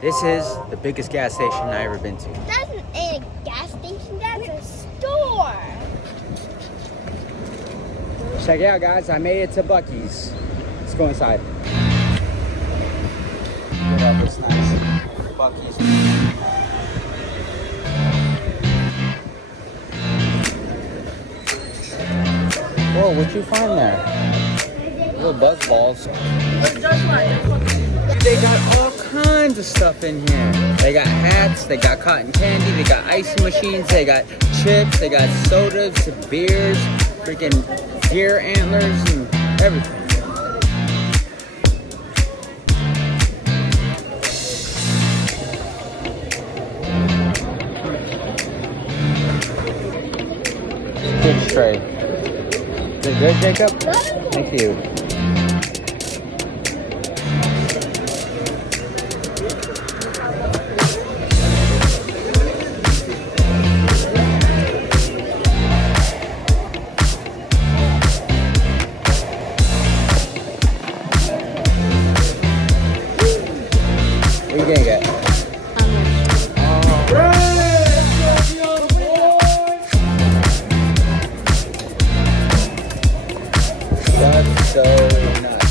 This is the biggest gas station I ever been to. That's a gas station, that's a store. Check it out, guys. I made it to Buc-ee's. Let's go inside. Look at this nice Buc-ee's. Whoa, what'd you find there? Little buzz balls. They got all kinds of stuff in here. They got hats, they got cotton candy, they got ice machines, they got chips, they got sodas, beers, freaking deer antlers, and everything. Kids tray. Is it good, Jacob? Thank you. What are you gonna get? That's so nuts.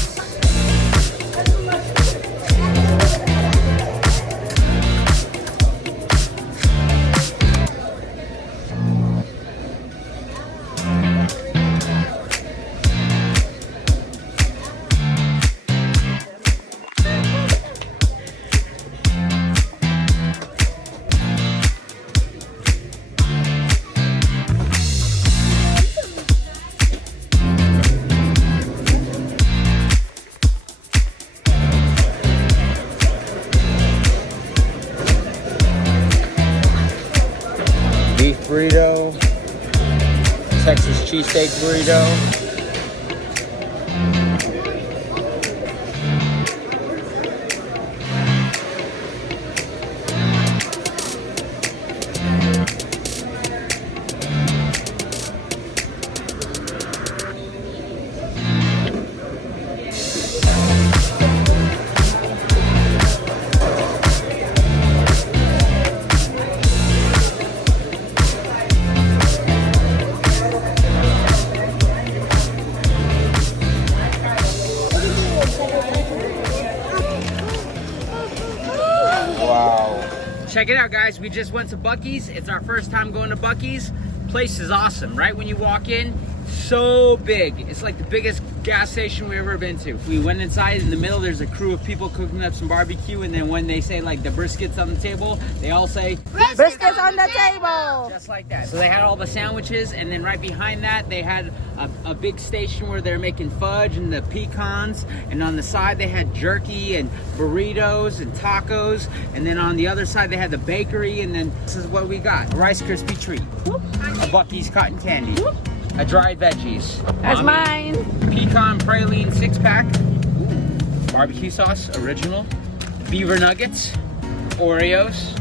Beef burrito, Texas cheesesteak burrito. Wow. Check it out, guys. We just went to Buc-ee's. It's our first time going to Buc-ee's. Place is awesome, right? When you walk in, so big. It's like the biggest gas station we've ever been to. We went inside. In the middle, there's a crew of people cooking up some barbecue, and then when they say like the brisket's on the table, they all say Brisket's on the table. just like that. So they had all the sandwiches, and then right behind that they had a big station where they're making fudge and the pecans, and on the side they had jerky and burritos and tacos, and then on the other side they had the bakery, and then this is what we got: a Rice Krispie treat, a Buc-ee's cotton candy, a dried veggies. That's mine. Pecan praline 6-pack, barbecue sauce original, beaver nuggets, Oreos,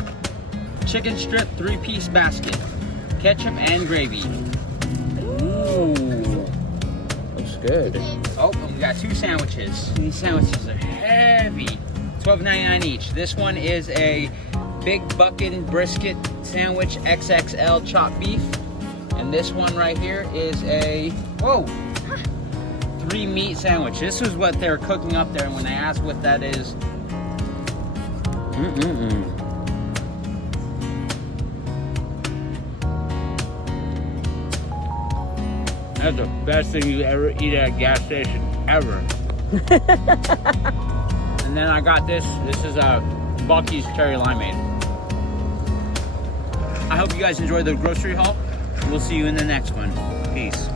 chicken strip 3-piece basket, ketchup and gravy. Ooh, looks good. Oh, and we got 2 sandwiches. These sandwiches are heavy. $12.99 each. This one is a big bucking brisket sandwich, XXL chopped beef. And this one right here is a, 3 meat sandwich. This is what they're cooking up there, and when they ask what that is, that's the best thing you ever eat at a gas station, ever. And then I got this. This is a Buc-ee's cherry limeade. I hope you guys enjoyed the grocery haul. We'll see you in the next one. Peace.